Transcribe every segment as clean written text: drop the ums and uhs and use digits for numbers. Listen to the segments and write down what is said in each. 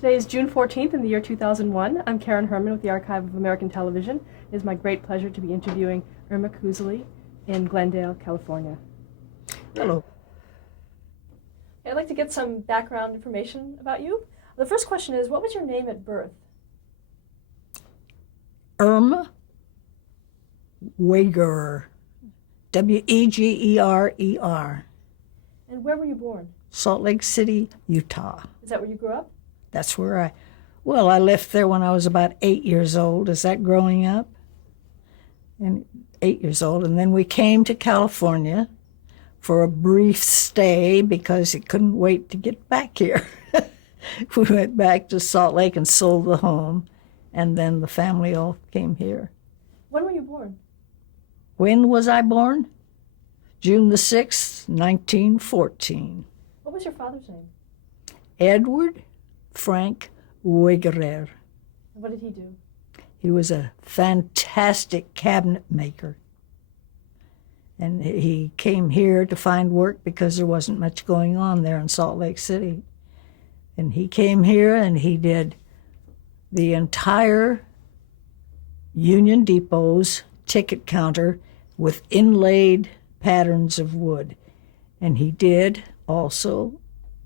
Today is June 14th in the year 2001. I'm Karen Herman with the Archive of American Television. It is my great pleasure to be interviewing Irma Kusely in Glendale, California. Hello. I'd like to get some background information about you. The first question is, what was your name at birth? Irma Wegerer. Wegerer. And where were you born? Salt Lake City, Utah. Is that where you grew up? That's where I left there when I was about 8 years old. Is that growing up? And 8 years old. And then we came to California for a brief stay because it couldn't wait to get back here. We went back to Salt Lake and sold the home, and then the family all came here. When were you born? When was I born? June the 6th, 1914. What was your father's name? Edward Frank Wegerer. And what did he do? He was a fantastic cabinet maker. And he came here to find work because there wasn't much going on there in Salt Lake City. And he came here and he did the entire Union Depot's ticket counter with inlaid patterns of wood. And he did also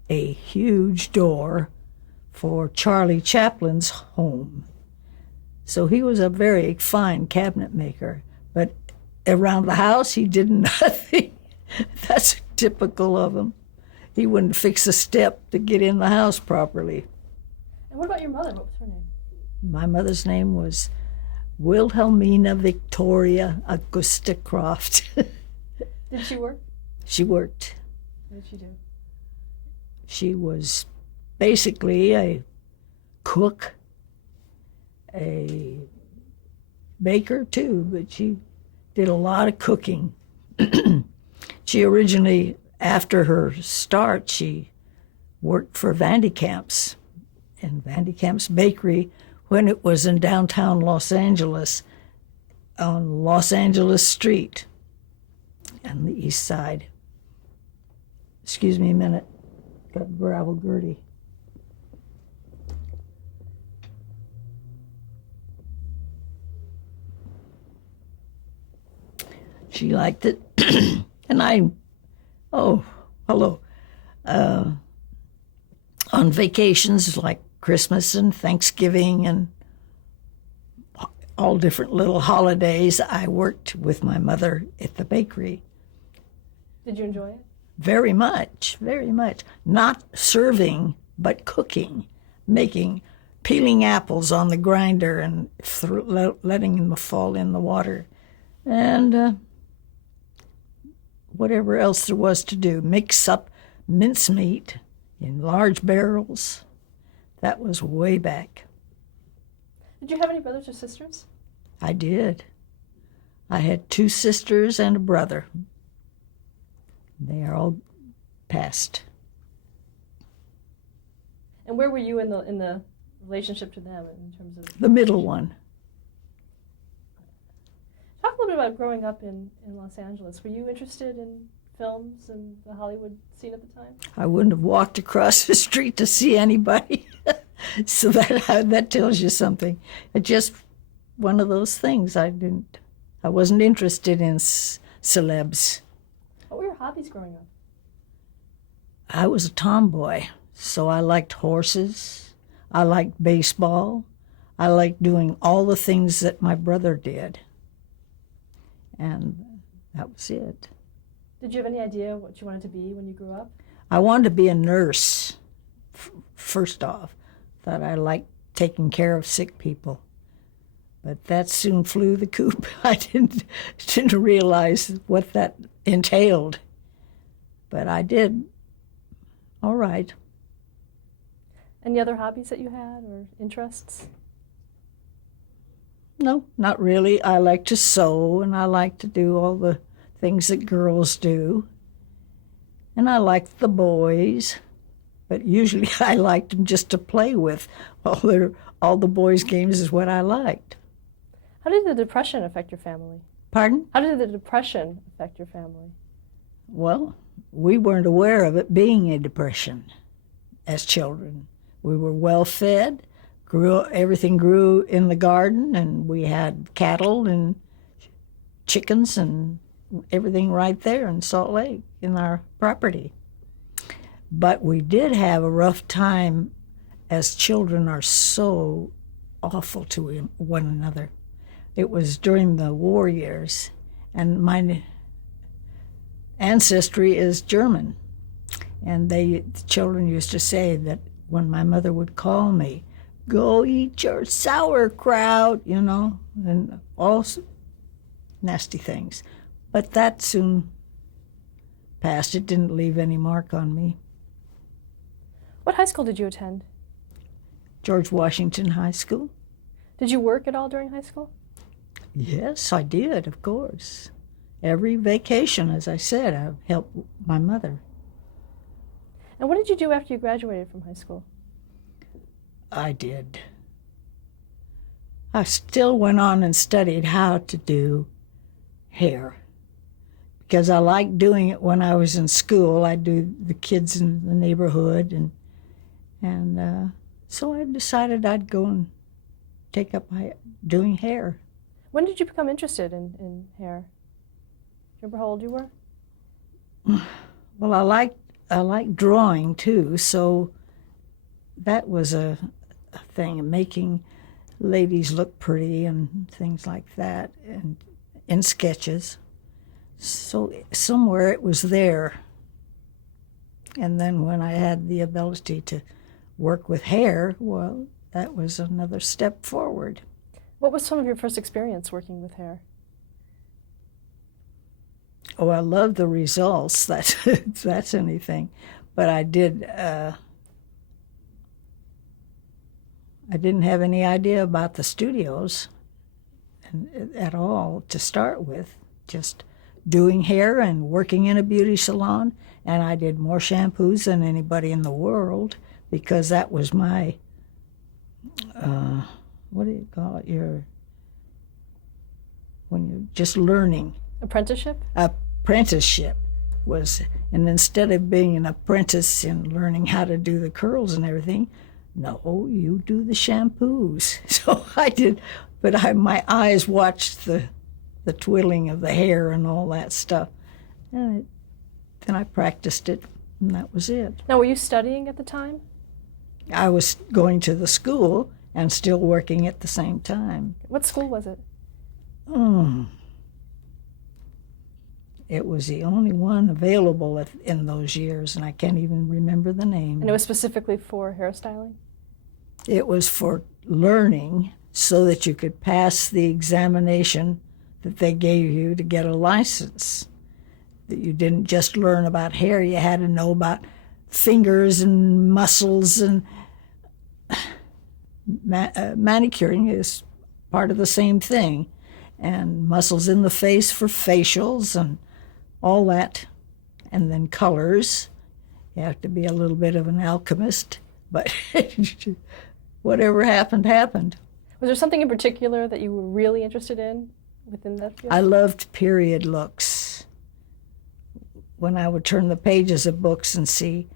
a huge door for Charlie Chaplin's home. So he was a very fine cabinet maker. But around the house, he did nothing. That's typical of him. He wouldn't fix a step to get in the house properly. And what about your mother? What was her name? My mother's name was Wilhelmina Victoria Augusta Croft. Did she work? She worked. What did she do? She was basically a cook, a baker too, but she did a lot of cooking. She originally, after her start, she worked for Vandecamp's in Vandecamp's Bakery when it was in downtown Los Angeles on Los Angeles Street on the east side. Excuse me a minute. Got gravel Gertie. She liked it. And hello. On vacations like Christmas and Thanksgiving and all different little holidays, I worked with my mother at the bakery. Did you enjoy it? Very much, very much. Not serving, but cooking, peeling apples on the grinder and letting them fall in the water. And whatever else there was to do. Mix up mincemeat in large barrels. That was way back. Did you have any brothers or sisters? I did. I had 2 sisters and a brother. They are all passed. And where were you in the relationship to them in terms of The middle one. Talk a little bit about growing up in Los Angeles. Were you interested in films and the Hollywood scene at the time? I wouldn't have walked across the street to see anybody. So that tells you something. It's just one of those things. I wasn't interested in celebs. What were your hobbies growing up? I was a tomboy, so I liked horses. I liked baseball. I liked doing all the things that my brother did. And that was it. Did you have any idea what you wanted to be when you grew up? I wanted to be a nurse, first off. Thought I liked taking care of sick people. But that soon flew the coop. I didn't realize what that entailed. But I did all right. Any other hobbies that you had or interests? No, not really. I like to sew, and I like to do all the things that girls do. And I liked the boys, but usually I liked them just to play with. All the boys' games is what I liked. How did the Depression affect your family? Pardon? How did the Depression affect your family? Well, we weren't aware of it being a depression as children. We were well fed. Everything grew in the garden, and we had cattle and chickens and everything right there in Salt Lake in our property. But we did have a rough time, as children are so awful to one another. It was during the war years, and my ancestry is German. And the children used to say that when my mother would call me, "Go eat your sauerkraut," and all nasty things. But that soon passed. It didn't leave any mark on me. What high school did you attend? George Washington High School. Did you work at all during high school? Yes, I did, of course. Every vacation, as I said, I helped my mother. And what did you do after you graduated from high school? I did. I still went on and studied how to do hair because I liked doing it when I was in school. I'd do the kids in the neighborhood, and so I decided I'd go and take up doing hair. When did you become interested in hair? Do you remember how old you were? Well, I liked drawing too, so that was a thing, making ladies look pretty and things like that, and in sketches. So somewhere it was there. And then when I had the ability to work with hair, well, that was another step forward. What was some of your first experience working with hair? Oh, I love the results. That's anything. But I didn't have any idea about the studios at all to start with. Just doing hair and working in a beauty salon. And I did more shampoos than anybody in the world because that was my, what do you call it? When you're just learning. Apprenticeship? Apprenticeship was, and instead of being an apprentice and learning how to do the curls and everything, no, you do the shampoos. So I did, but my eyes watched the twiddling of the hair and all that stuff. And then I practiced it, and that was it. Now, were you studying at the time? I was going to the school and still working at the same time. What school was it? It was the only one available in those years, and I can't even remember the name. And it was specifically for hairstyling? It was for learning so that you could pass the examination that they gave you to get a license. That you didn't just learn about hair, you had to know about fingers and muscles, and manicuring is part of the same thing, and muscles in the face for facials and all that, and then colors. You have to be a little bit of an alchemist, but whatever happened, happened. Was there something in particular that you were really interested in within that field? I loved period looks. When I would turn the pages of books and see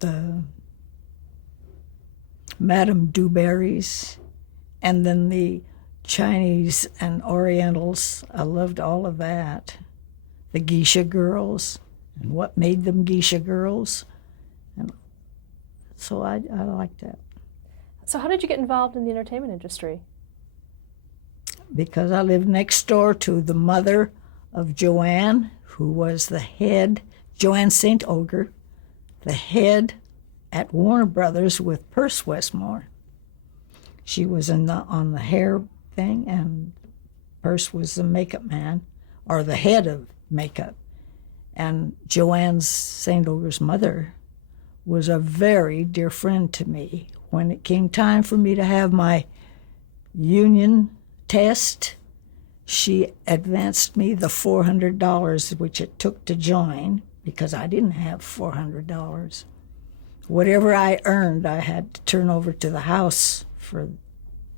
the Madame Du Barry's and then the Chinese and Orientals, I loved all of that. The geisha girls and what made them geisha girls. And so I liked that. So how did you get involved in the entertainment industry? Because I lived next door to the mother of Joanne, who was the head, Joanne St. Oger, the head at Warner Brothers with Perce Westmore. She was on the hair thing, and Perce was the makeup man, or the head of makeup. And Joanne St. Oger's mother was a very dear friend to me. When it came time for me to have my union test, she advanced me the $400 which it took to join, because I didn't have $400. Whatever I earned, I had to turn over to the house for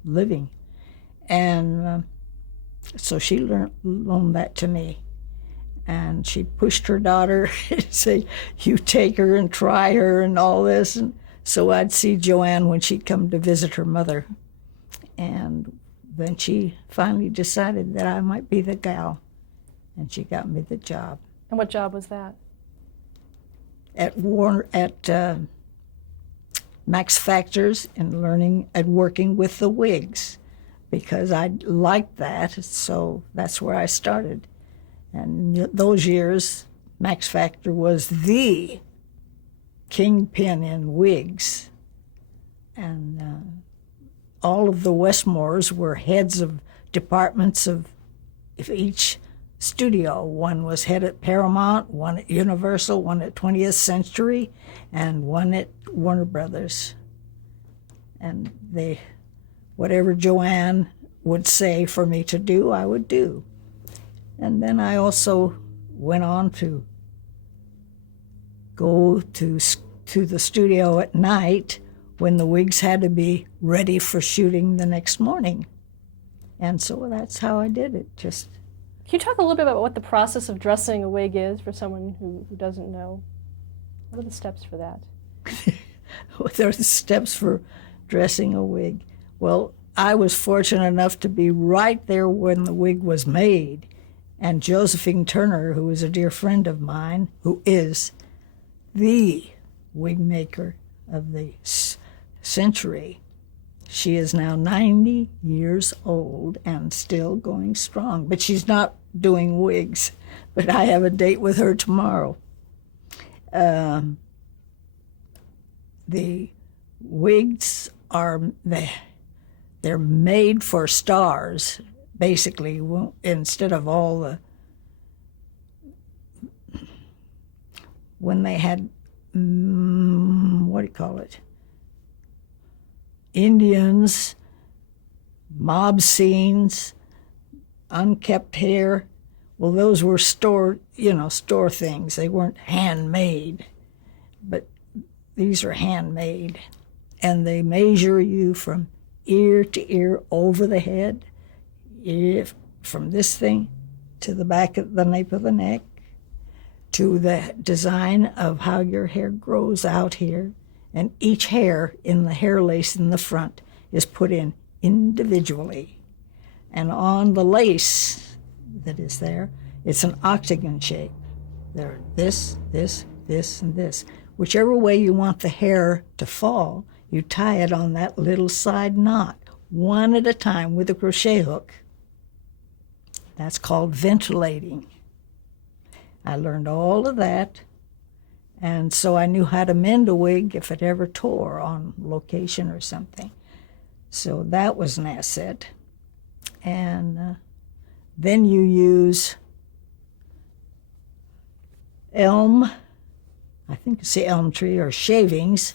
living. And so she loaned that to me. And she pushed her daughter and said, "You take her and try her and all this." And So I'd see Joanne when she'd come to visit her mother. And then she finally decided that I might be the gal. And she got me the job. And what job was that? At Max Factors and learning and working with the wigs because I liked that, so that's where I started. And those years, Max Factor was the kingpin in wigs. And all of the Westmores were heads of departments of each studio. One was head at Paramount, one at Universal, one at 20th Century, and one at Warner Brothers. And whatever Joanne would say for me to do, I would do. And then I also went on to go to the studio at night when the wigs had to be ready for shooting the next morning. And so that's how I did it. Just Can you talk a little bit about what the process of dressing a wig is for someone who doesn't know? What are the steps for that? What are the steps for dressing a wig? Well, I was fortunate enough to be right there when the wig was made. And Josephine Turner, who is a dear friend of mine, who is the wig maker of the century, she is now 90 years old and still going strong. But she's not doing wigs. But I have a date with her tomorrow. The wigs they're made for stars, basically. Instead of all the, when they had, what do you call it? Indians, mob scenes, unkept hair. Well, those were store things. They weren't handmade, but these are handmade. And they measure you from ear to ear over the head, from this thing to the back of the nape of the neck, to the design of how your hair grows out here. And each hair in the hair lace in the front is put in individually. And on the lace that is there, it's an octagon shape. There are this, this, this, and this. Whichever way you want the hair to fall, you tie it on that little side knot, one at a time with a crochet hook. That's called ventilating. I learned all of that, and so I knew how to mend a wig if it ever tore on location or something. So that was an asset. And then you use elm, I think it's the elm tree, or shavings,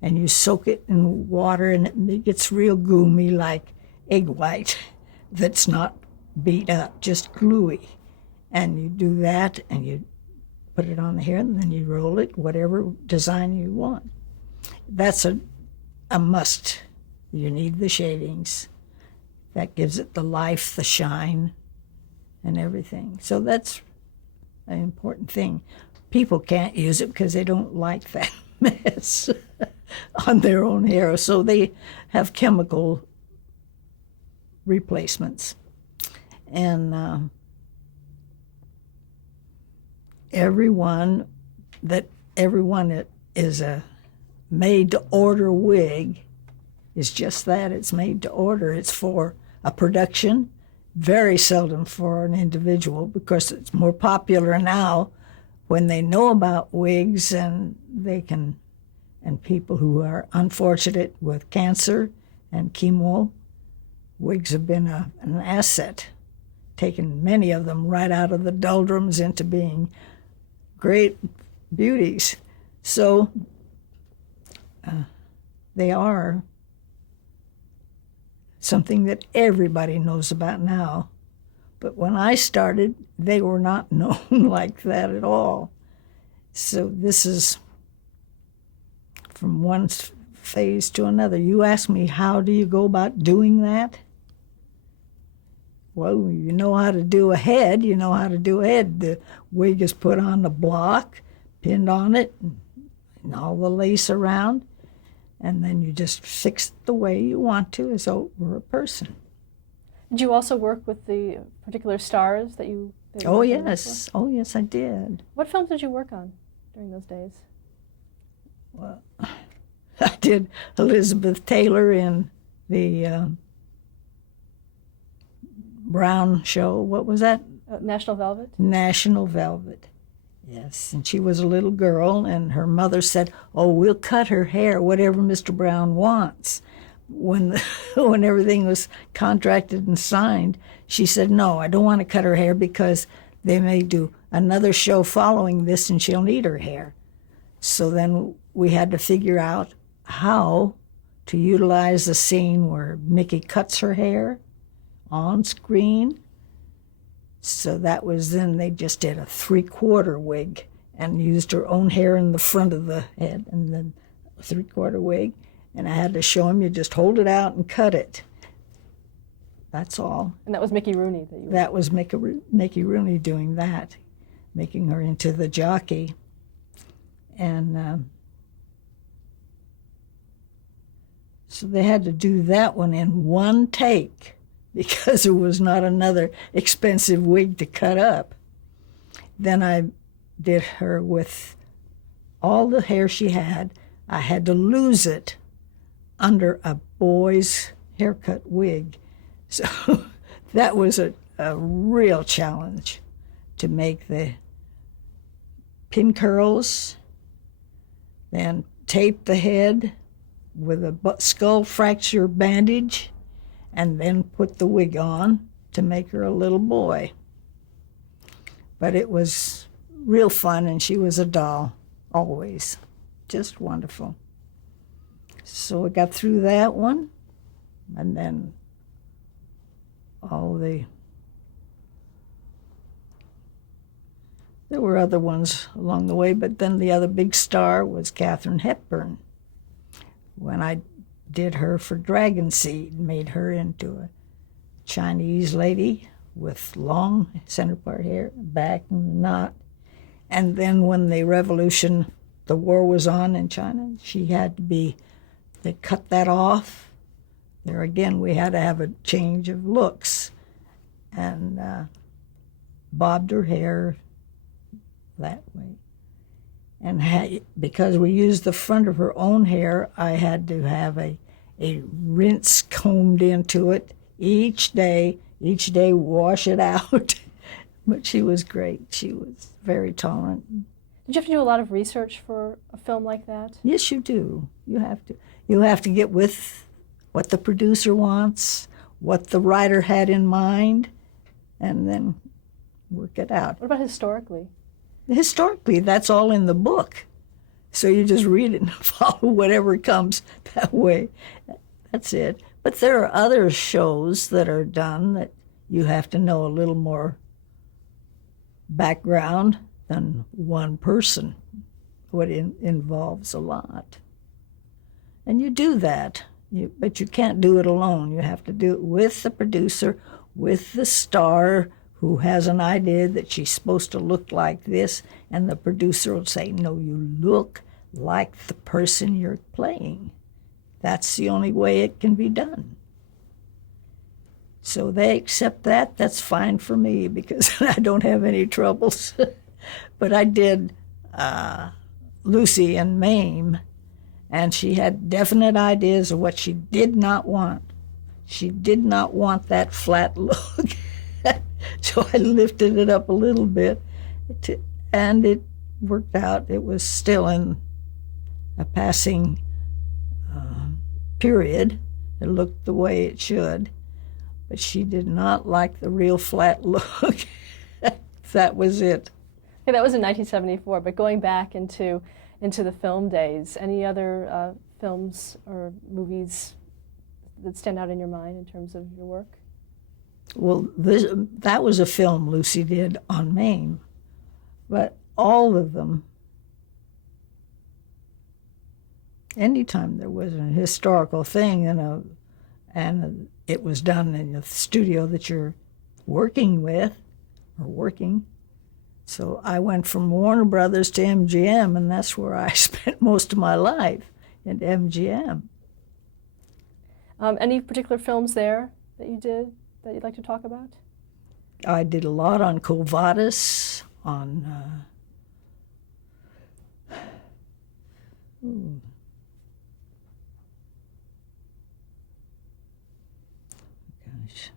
and you soak it in water, and it gets real goomy, like egg white that's not beat up, just gluey. And you do that, and you put it on the hair, and then you roll it, whatever design you want. That's a must. You need the shavings. That gives it the life, the shine, and everything. So that's an important thing. People can't use it because they don't like that mess on their own hair, so they have chemical replacements. And everyone that is a made-to-order wig is just that. It's made to order. It's for a production, very seldom for an individual, because it's more popular now when they know about wigs, and people who are unfortunate with cancer and chemo. Wigs have been an asset, taken many of them right out of the doldrums into being great beauties. So they are something that everybody knows about now. But when I started, they were not known like that at all. So this is from one phase to another. You ask me, how do you go about doing that? Well, you know how to do a head. You know how to do a head. The wig is put on the block, pinned on it, and all the lace around. And then you just fix it the way you want to as though it were a person. Did you also work with the particular stars that you Oh, worked on yes. Oh, yes, I did. What films did you work on during those days? Well, I did Elizabeth Taylor in the Brown show. What was that? National Velvet? National Velvet. Yes, and she was a little girl, and her mother said, "Oh, we'll cut her hair, whatever Mr. Brown wants." When when everything was contracted and signed, she said, "No, I don't want to cut her hair because they may do another show following this, and she'll need her hair." So then we had to figure out how to utilize the scene where Mickey cuts her hair on screen. So that was then they just did a 3/4 wig and used her own hair in the front of the head and then a 3/4 wig. And I had to show him you just hold it out and cut it. That's all. And that was Mickey Rooney that you That was Mickey Rooney doing that, making her into the jockey. And so they had to do that one in one take because there was not another expensive wig to cut up. Then I did her with all the hair she had. I had to lose it under a boy's haircut wig. So that was a real challenge to make the pin curls, then tape the head with a skull fracture bandage, and then put the wig on to make her a little boy. But it was real fun, and she was a doll, always. Just wonderful. So I got through that one, and then there were other ones along the way, but then the other big star was Katharine Hepburn. When I did her for Dragon Seed, made her into a Chinese lady with long center part hair, back and a knot. And then when the war was on in China, they cut that off. There again, we had to have a change of looks and bobbed her hair that way. And because we used the front of her own hair, I had to have a rinse combed into it each day, wash it out. But she was great. She was very tolerant. Did you have to do a lot of research for a film like that? Yes, you do. You have to. You have to get with what the producer wants, what the writer had in mind, and then work it out. What about historically? Historically, that's all in the book. So you just read it and follow whatever comes that way. That's it. But there are other shows that are done that you have to know a little more background than one person. What involves a lot. And you do that, but you can't do it alone. You have to do it with the producer, with the star, who has an idea that she's supposed to look like this, and the producer will say, "No, you look like the person you're playing." That's the only way it can be done. So they accept that. That's fine for me because I don't have any troubles. But I did Lucy and Mame, and she had definite ideas of what she did not want. She did not want that flat look. So I lifted it up a little bit, and it worked out. It was still in a passing period. It looked the way it should, but she did not like the real flat look. That was it. Okay, that was in 1974, but going back into the film days, any other films or movies that stand out in your mind in terms of your work? Well, that was a film Lucy did on Mame, but all of them, anytime there was a historical thing and it was done in the studio that you're working with or working. So I went from Warner Brothers to MGM, and that's where I spent most of my life, in MGM. Any particular films there that you did that you'd like to talk about? I did a lot on Quo Vadis, on gosh,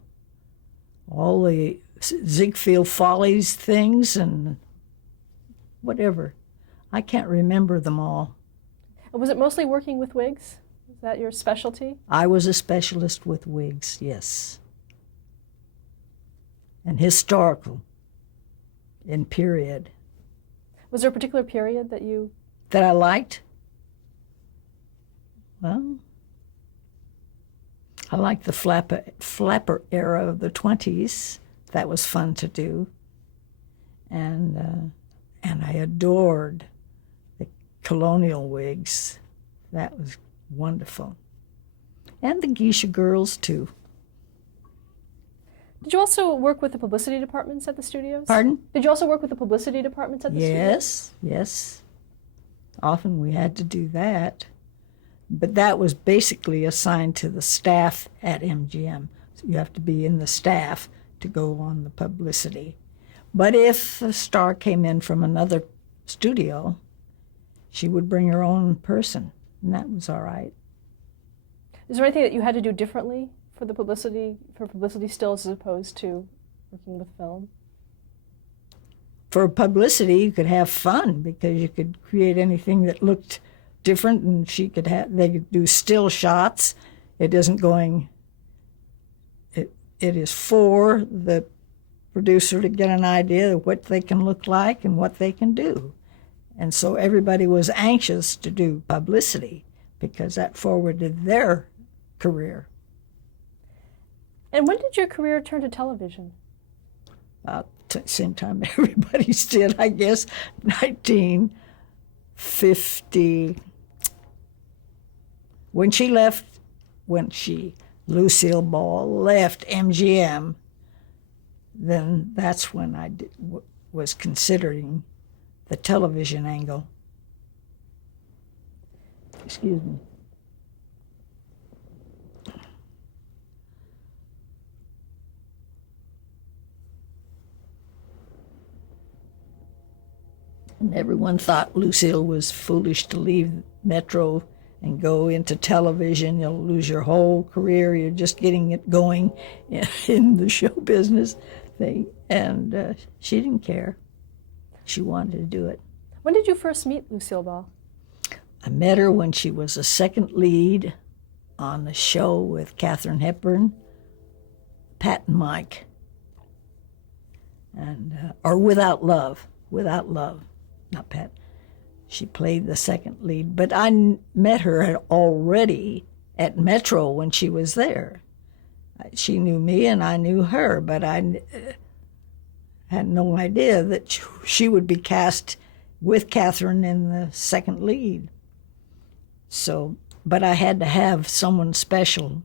all the Ziegfeld Follies things and whatever. I can't remember them all. Was it mostly working with wigs? Is that your specialty? I was a specialist with wigs, yes. And historical in period. Was there a particular period that you... That I liked? Well, I liked the flapper era of the 20s. That was fun to do. And I adored the colonial wigs. That was wonderful. And the geisha girls, too. Did you also work with the publicity departments at the studios? Pardon? Did you also work with the publicity departments at the studios? Yes, yes. Often we had to do that. But that was basically assigned to the staff at MGM. So you have to be in the staff to go on the publicity. But if a star came in from another studio, she would bring her own person, and that was all right. Is there anything that you had to do differently for publicity stills as opposed to working with film? For publicity, you could have fun because you could create anything that looked different, and they could do still shots. It isn't going. It is for the producer to get an idea of what they can look like and what they can do. And so everybody was anxious to do publicity because that forwarded their career. And when did your career turn to television? Same time everybody's did, I guess, 1950. When Lucille Ball left MGM, then that's when I was considering the television angle. Excuse me. And everyone thought Lucille was foolish to leave Metro and go into television. You'll lose your whole career. You're just getting it going in the show business thing. And she didn't care. She wanted to do it. When did you first meet Lucille Ball? I met her when she was a second lead on the show with Katharine Hepburn, Pat and Mike, or Without Love, not Pat. She played the second lead, but I met her already at Metro when she was there. She knew me and I knew her, but I had no idea that she would be cast with Katharine in the second lead. So, but I had to have someone special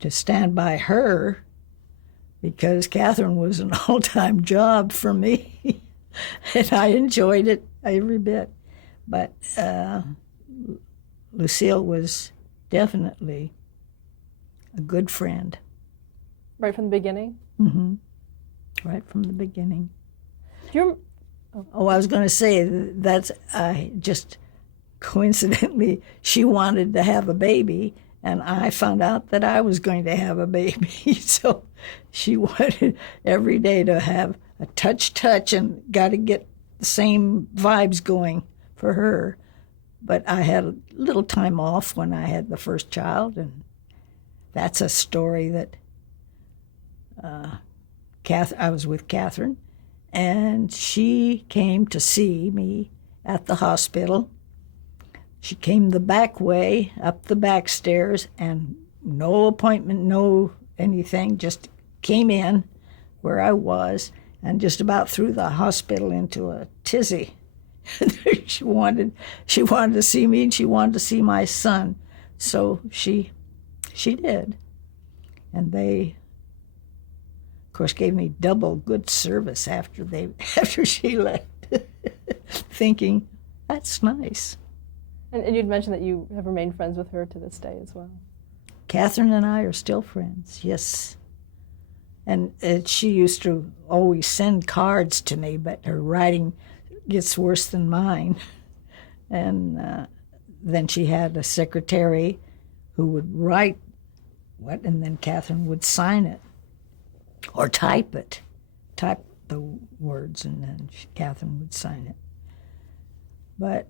to stand by her because Katharine was an all-time job for me, and I enjoyed it every bit. But Lucille was definitely a good friend. Right from the beginning? Mm-hmm. Right from the beginning. I was going to say that's just coincidentally, she wanted to have a baby, and I found out that I was going to have a baby. So she wanted every day to have a touch, and got to get the same vibes going for her. But I had a little time off when I had the first child, and that's a story that I was with Katharine, and she came to see me at the hospital. She came the back way, up the back stairs, and no appointment, no anything, just came in where I was and just about threw the hospital into a tizzy. She wanted to see me, and she wanted to see my son. So she did. And they, of course, gave me double good service after she left, thinking, that's nice. And you'd mentioned that you have remained friends with her to this day as well. Catherine and I are still friends, yes. And she used to always send cards to me, but her writing gets worse than mine. And then she had a secretary who would write and then Catherine would sign it or type the words, and then Catherine would sign it. But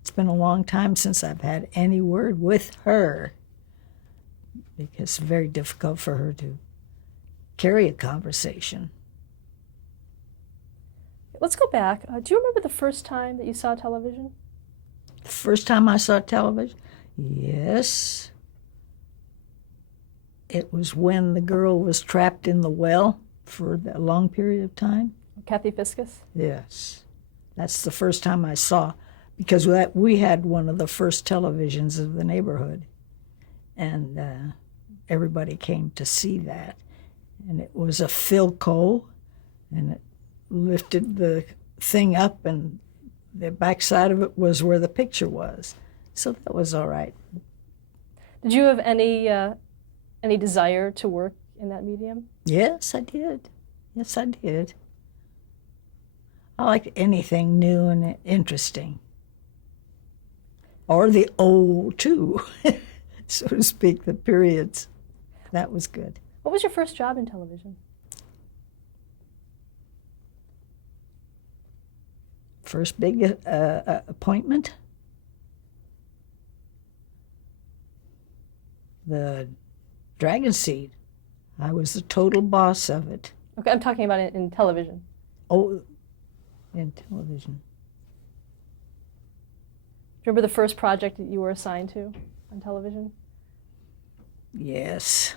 it's been a long time since I've had any word with her, because it's very difficult for her to carry a conversation. Let's go back. Do you remember the first time that you saw television? The first time I saw television? Yes. It was when the girl was trapped in the well for a long period of time. Kathy Fiscus? Yes. That's the first time I saw, because we had one of the first televisions of the neighborhood, and everybody came to see that. And it was a Philco, and it lifted the thing up, and the backside of it was where the picture was. So that was all right. Did you have any desire to work in that medium? Yes, I did. Yes, I did. I like anything new and interesting. Or the old, too, so to speak, the periods. That was good. What was your first job in television? First big appointment? The Dragon Seed. I was the total boss of it. Okay, I'm talking about it in television. Oh, in television. Do you remember the first project that you were assigned to on television? Yes.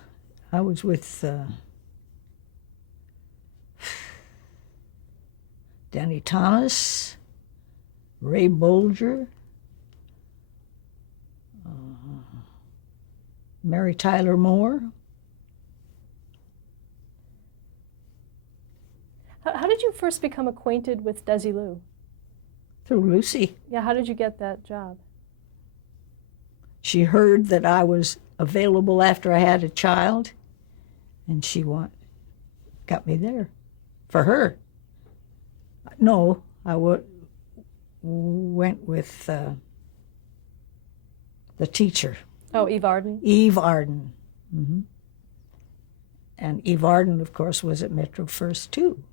I was with Danny Thomas, Ray Bolger, Mary Tyler Moore. How did you first become acquainted with Desilu? Through Lucy. Yeah, how did you get that job? She heard that I was available after I had a child, and she got me there for her. No, I went with the teacher. Oh, Eve Arden? Eve Arden. Mm-hmm. And Eve Arden, of course, was at Metro First, too.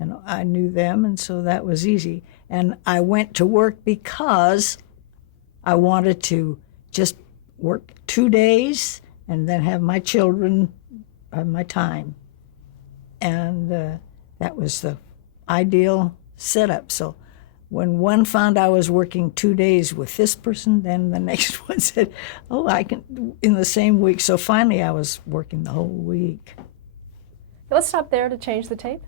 And I knew them, and so that was easy. And I went to work because I wanted to just work 2 days and then have my children have my time. And that was the ideal setup. So when one found I was working 2 days with this person, then the next one said, oh, I can, in the same week. So finally I was working the whole week. Let's stop there to change the tape.